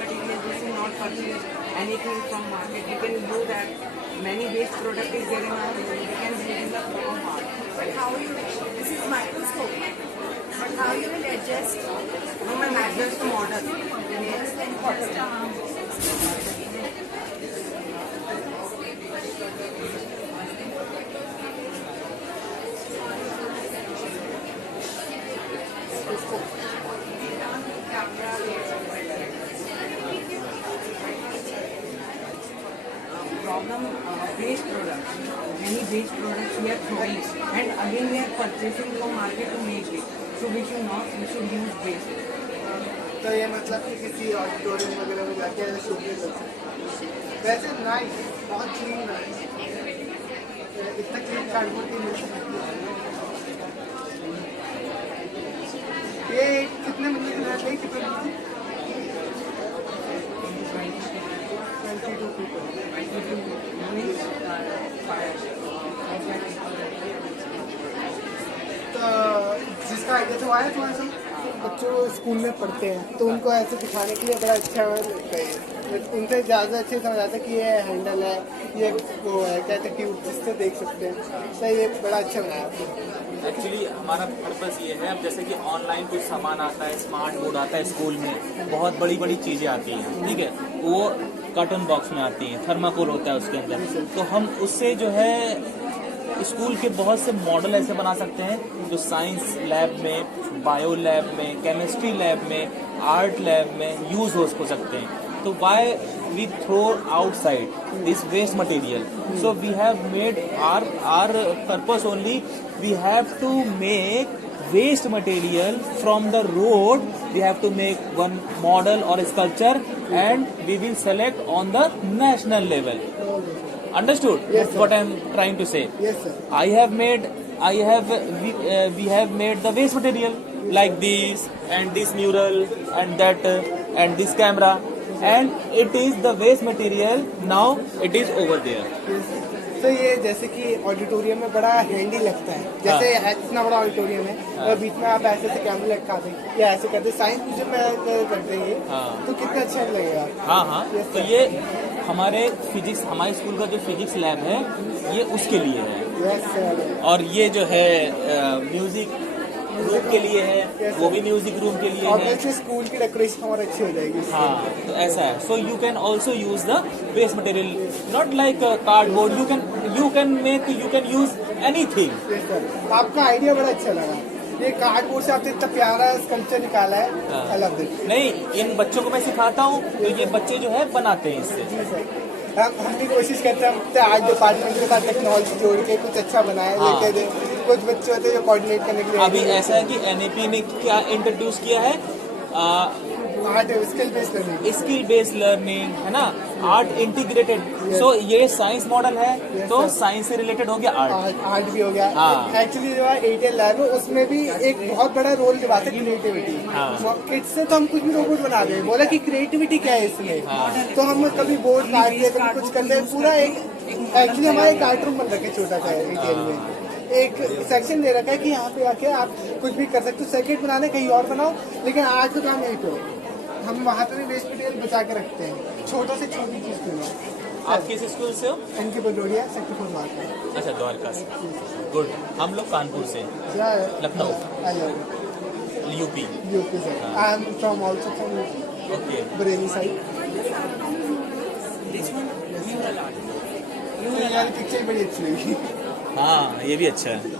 material. You should not purchase anything from market. You can do that. Many waste product is there in our room. You can use in the home art. But how you, this is microscope, but how you will adjust? No, ma'am, adjust the model. Yes, then what? Problem waste products. Many waste products we are throwing and again we are purchasing from market to make it. So we should not, we should use waste. तो ये मतलब कि किसी auditorium वगैरह में जाके ऐसे shooting कर सकते हैं। वैसे नाइस, बहुत क्लीन है, इतना क्लीन कार्डबोर्ड नहीं मिल सकती। ये कितने महीने की रहती है, कितने महीने? 22 तो जिसका आइडिया तो आया तुम्हारे साथ, बच्चों स्कूल में पढ़ते हैं तो उनको ऐसे दिखाने के लिए बड़ा अच्छा लगता है। उनसे ज़्यादा अच्छे समझ आता है कि ये हैंडल है, ये वो है, क्या है ट्यूब, जिससे देख सकते हैं। तो ये बड़ा अच्छा बनाया। एक्चुअली हमारा पर्पस ये है, अब जैसे कि ऑनलाइन कुछ सामान आता है, स्मार्ट बोर्ड आता है स्कूल में, बहुत बड़ी बड़ी चीज़ें आती हैं, ठीक है, वो कार्टून बॉक्स में आती हैं, थर्माकोल होता है उसके अंदर, तो हम उससे जो है स्कूल के बहुत से मॉडल ऐसे बना सकते हैं जो साइंस लैब में, बायो लैब में, केमिस्ट्री लैब में, आर्ट लैब में यूज हो सकते हैं। तो why we throw outside this waste material, so we have made our purpose only, we have to make waste material from the road. We have to make one model or sculpture and we will select on the national level. Understood? Yes, sir. What I am trying to say. Yes, sir. We have made the waste material like this and this mural and that and this camera, and it is the waste material. Now it is over there. तो ये जैसे कि auditorium में बड़ा handy लगता है, जैसे इतना बड़ा ऑडिटोरियम है और बीच में आप ऐसे से कैमरा लटका दें या ऐसे करते, साइंस म्यूजियम में करते हैं, तो कितना अच्छा लगेगा। हाँ हाँ, तो ये हमारे फिजिक्स, हमारे स्कूल का जो फिजिक्स लैब है ये उसके लिए है। Yes sir. और ये जो है म्यूजिक रूम के लिए है, वो भी म्यूजिक रूम के लिए और है। वैसे स्कूल की डेकोरेशन और अच्छी हो जाएगी। हाँ, तो ऐसा है। So you can also use the waste material, not like cardboard, you can use anything. Yes sir, आपका आइडिया बड़ा अच्छा लगा। ये कार्डबोर्ड से आपने इतना प्यारा स्कल्पचर निकाला है, आई लव इट। नहीं, इन बच्चों को मैं सिखाता हूँ तो ये बच्चे जो है बनाते हैं इससे। जी सर, हम भी कोशिश करते हैं हम आर्ट डिपार्टमेंट के साथ टेक्नोलॉजी जोड़ के कुछ अच्छा बनाए। हाँ। कुछ बच्चे होते हैं जो कोऑर्डिनेट करने के लिए। अभी ऐसा है कि एनएपी ने क्या इंट्रोड्यूस किया है, आर्ट स्किल बेस्ड लर्निंग, है ना, आर्ट इंटीग्रेटेड। सो ये साइंस मॉडल है, तो साइंस से रिलेटेड हो गया आर्ट भी हो गया। हाँ। एक्चुअली जो है एटीएल लैब है उसमें भी एक बहुत बड़ा रोल निभाता है क्रिएटिविटी। हाँ। किड्स से तो हम कुछ भी रोबोट बना रहे हैं, बोला कि क्रिएटिविटी क्या है इसमें। हाँ। तो हम कभी बोर्ड काटते हैं, कभी कुछ करते हैं, पूरा एक एक्चुअली हमारा एक आर्ट रूम बन रखा है छोटा सा एटीएल में। एक सेक्शन दे रखा है कि यहाँ पे आके आप कुछ भी कर सकते हो, सर्किट बनाने कहीं और बनाओ, लेकिन आज का काम यही पे हो। हम वहाँ पे भी वेस्ट मटेरियल बचा के रखते हैं, छोटा से छोटी चीज के लिए। आप किस स्कूल से हो? इनकी बडोरिया सेक्टर 4 मार्केट। अच्छा, द्वारका से। गुड। हम लोग कानपुर से, लखनऊ, यूपी। यूपी से। I am from also from okay, Bareilly side. यार पिक्चर बड़ी अच्छी लगी। हाँ, ये भी अच्छा है।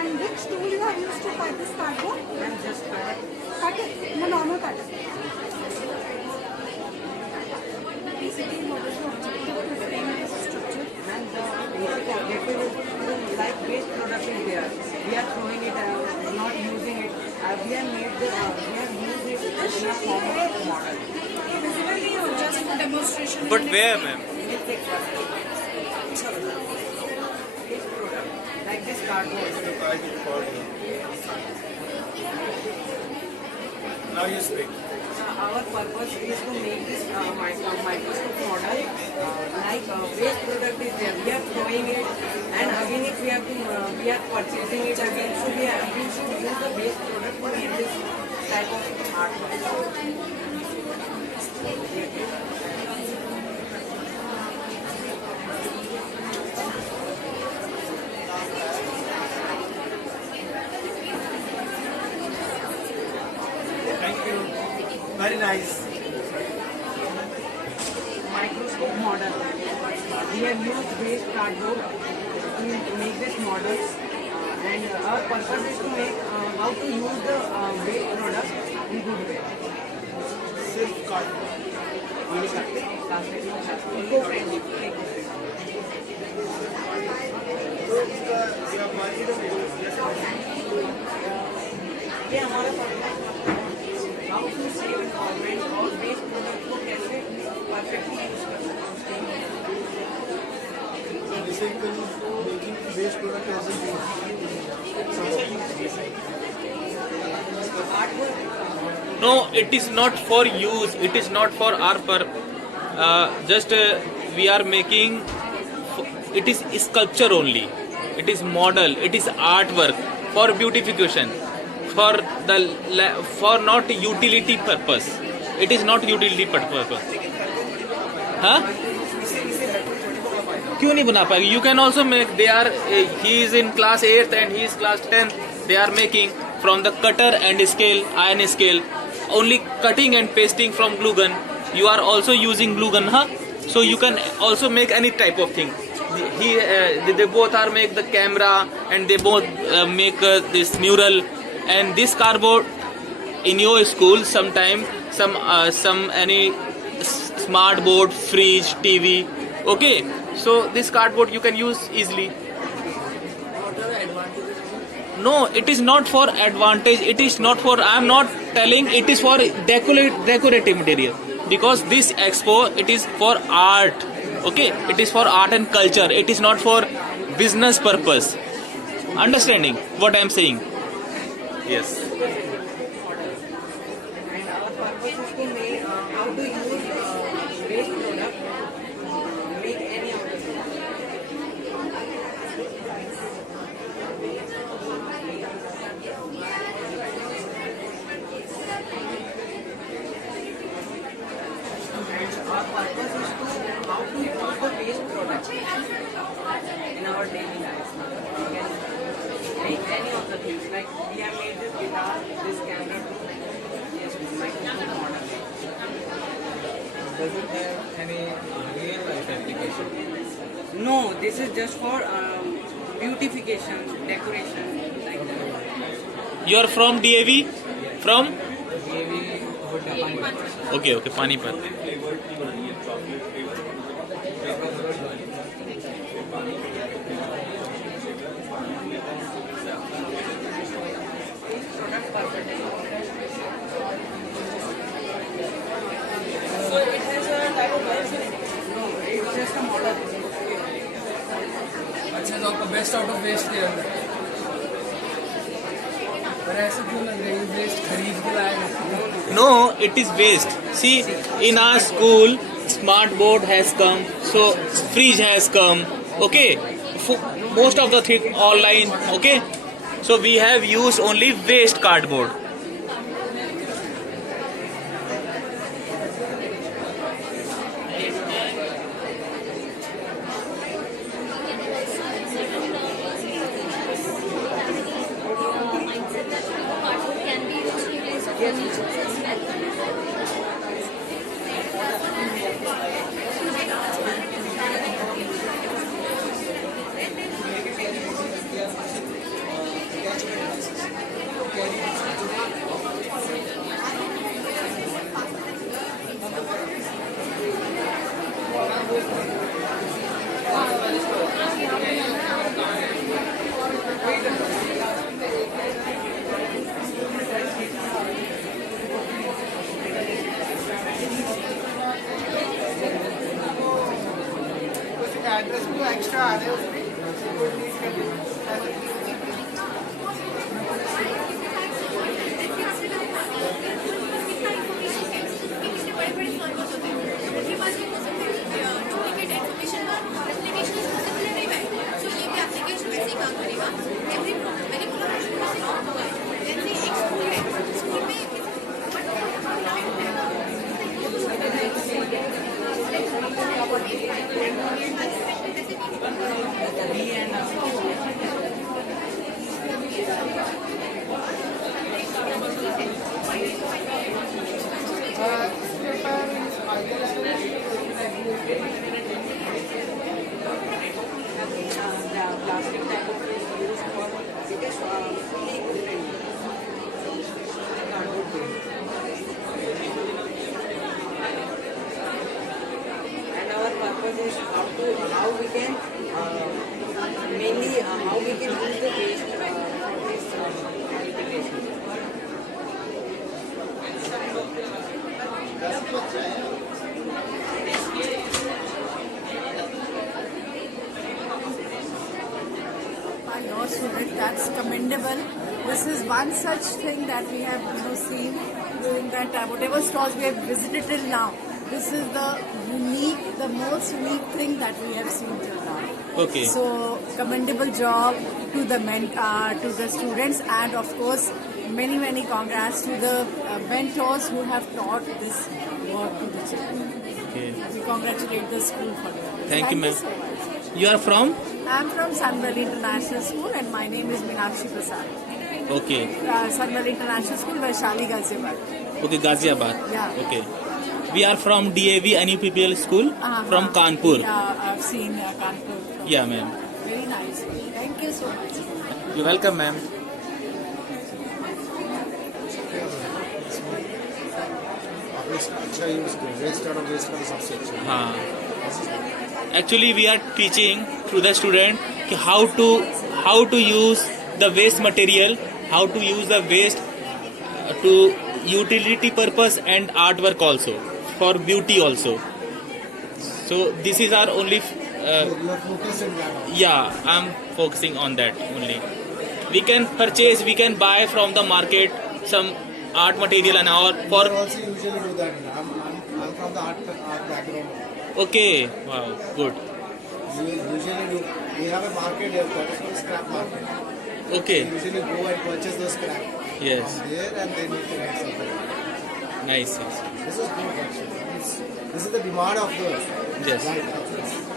And which tool you have used to cut this cardboard? And just Cut it, no normal cut it. basically what is the objective to frame this structure, and the basic objective is to, like waste product is there, we are throwing it out, not using it. We have used it in a form of model. Basically, just for demonstration. But where, ma'am? We'll take first. Waste product, like this cardboard. Now you speak. our purpose is to make this microscope model like waste product is there. We are throwing it, and again if we are purchasing it again, so we should use the waste product to make this type of artwork. Very nice. Microscope model. We have used waste cardboard to make this model, and our purpose is to make how to use the waste product in good way. सिर्फ cardboard. Eco-friendly. तो इसका या market में ये हमारा purpose how to save environment और waste product को कैसे perfectly use कर सकते हैं. basically making waste product as a Artwork. No, it is not for use. It is not for our just we are making. It is sculpture only. It is model. It is artwork for beautification, for not utility purpose. It is not utility purpose. हाँ? क्यों नहीं बना पाएगी? You can also make. He is in class 8th and he is class 10th. They are making from the cutter and scale, iron scale, only cutting and pasting from glue gun. You are also using glue gun, huh? So you can also make any type of thing. They both are make the camera, and they both make this mural. And this cardboard in your school sometime some any smart board, fridge, TV. Okay, so this cardboard you can use easily. No, it is not for advantage. It is not for. I am not telling it is for decorative material, because this expo it is for art. Okay, it is for art and culture. It is not for business purpose. Understanding what I am saying? Yes. And our purpose is to make how to use waste product make any of this. And our purpose is to how to use the waste product in our daily life. We can make any of the things, like we have made this guitar, this camera too. Yes, microphone model. Does it have any real life application? No, this is just for beautification, decoration, like that. You are from DAV? From? DAV Hota Panipat. Okay, Panipat. So it has a type of version. No, it's just a model. अच्छा तो आपका best out of waste के अंदर पर ऐसे क्यों लग रहा है वेस्ट खरीद के लाए हैं? No, it is waste. See, in our school, smart board has come, so fridge has come. Okay, most of the thing online. Okay, so we have used only waste cardboard. Can be used in place of furniture as well. Address को extra आ रहे हैं उसमें कोई leak कर दे me and the plastic type of is used for it is fully equivalent. Cardboard paint. And our purpose is how we can mainly how we can use the waste for this integration. By your student, that's commendable. This is one such thing that we have seen during that time. Whatever stores we have visited till now, this is the most unique thing that we have seen till now. Okay. So commendable job to the to the students, and of course many congrats to the mentors who have taught this work to the children. Okay. We congratulate the school for that. Thank you, ma'am. so much. You are from? I'm from Sun Valley International School and my name is Meenakshi Prasad. Okay. Sun Valley International School, Vaishali, Ghaziabad. Okay, Ghaziabad. Yeah. Okay. We are from DAV NUPPL school from Kanpur. Yeah, I've seen Kanpur. Yeah, ma'am. Very nice. Thank you so much. You're welcome, ma'am. अच्छा use करें waste out of waste का सबसे अच्छा हाँ. Actually, we are teaching to the student how to use the waste material, how to use the waste to utility purpose and artwork also, for beauty also. So this is our only. You are focused in that Yeah, I'm focusing on that only. We can purchase, we can buy from the market some art material and our for. also usually do that I'm from the art background Okay, wow, good. usually do we have a market here called scrap market Okay, we usually go and purchase those scrap yes, from there and then we can make something nice, yes. this is good actually this is the demand of the Yes. right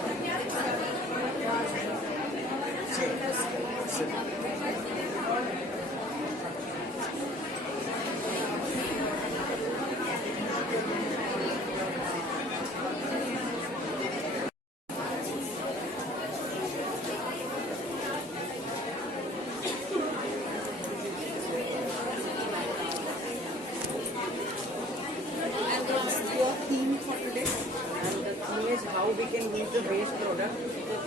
Your theme for today? And the theme is how we can use the waste product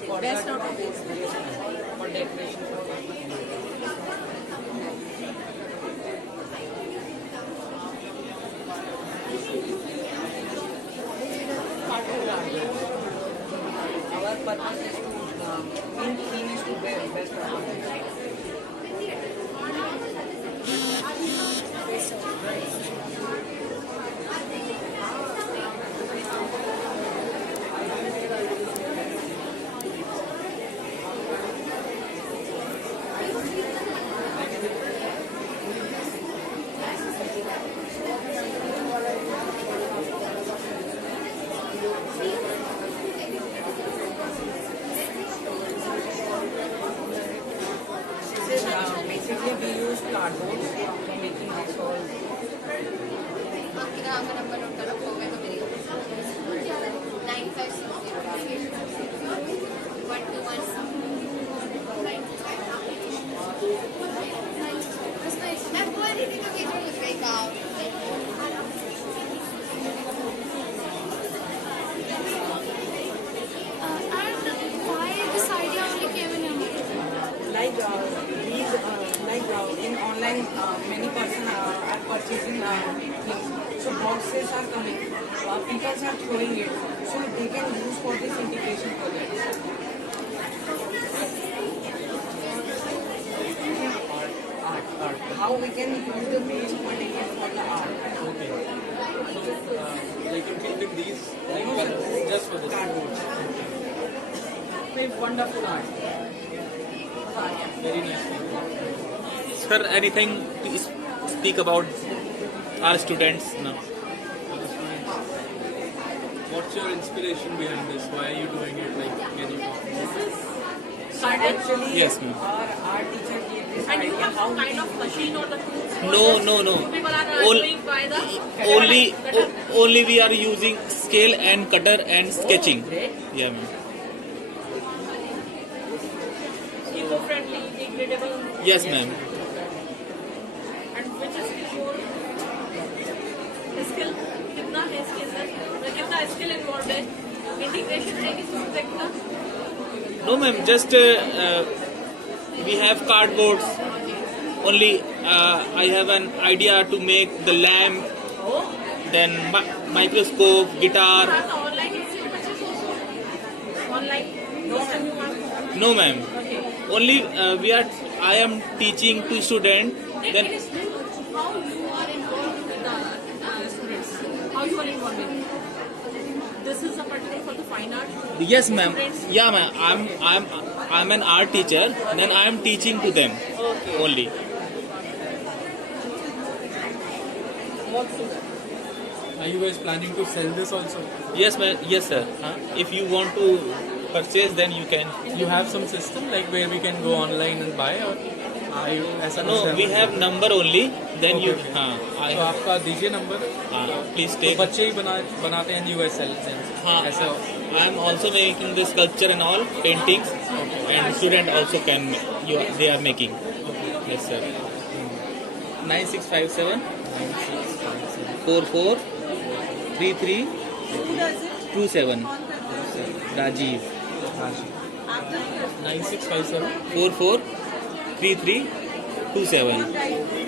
for Best the- out of waste. for decoration. Our purpose is to main theme is to be best out of waste. Basically, we use cardboard for making this all. आपका आपका number note करो हो गया तो मेरी 9560 मैं बोल रही थी तो किधर लग गई काम and why this idea only came in your mind? Like these, in online, many person are purchasing things. So boxes are coming. People are throwing it. So they can use for this integration project. Art. How we can use the waste material for the art. Okay. So like including these, just for this. Cardboard. Very wonderful art. Very nice. Sir, anything to speak about our students now? What's your inspiration behind this? Why are you doing it? Like, can you talk more? Actually, Yes, ma'am. our teacher gave this And you idea have how some kind of machine or the tools? for No, this? no, no. You people are All- doing by the Only we are using scale and cutter and sketching. Yeah, ma'am. eco-friendly, degradable. Yes, ma'am. And which is more skill? कितना है इसके अंदर? कितना skill involved है? Integration है किसी subject का? No, ma'am. Just we have cardboards. Only I have an idea to make the lamp, then microscope, guitar. You have the online purchase also? Online? This time you want? No, ma'am. Okay. Only I am teaching to student. Then Then explain how you are involved with the students. How you are involved with it. This is a particular for the fine art. yes, ma'am. Students. Yeah, ma'am. I'm an art teacher. Then I am teaching to them only. Are you guys planning to sell this also? Yes, ma'am. Yes, sir. If you want to purchase, then you can. You have some system like where we can go online and buy, or are you ऐसा No, कुछ है? we have number only. Then Okay, you. okay. हाँ, तो आपका दीजिए number. please तो take. बच्चे ही बनाते हैं US सेल्स हाँ, ऐसा I am also making this sculpture and all paintings, and student also can. They are making. Yes, sir. 9657 44 3327. Rajiv. 9657 44 3327.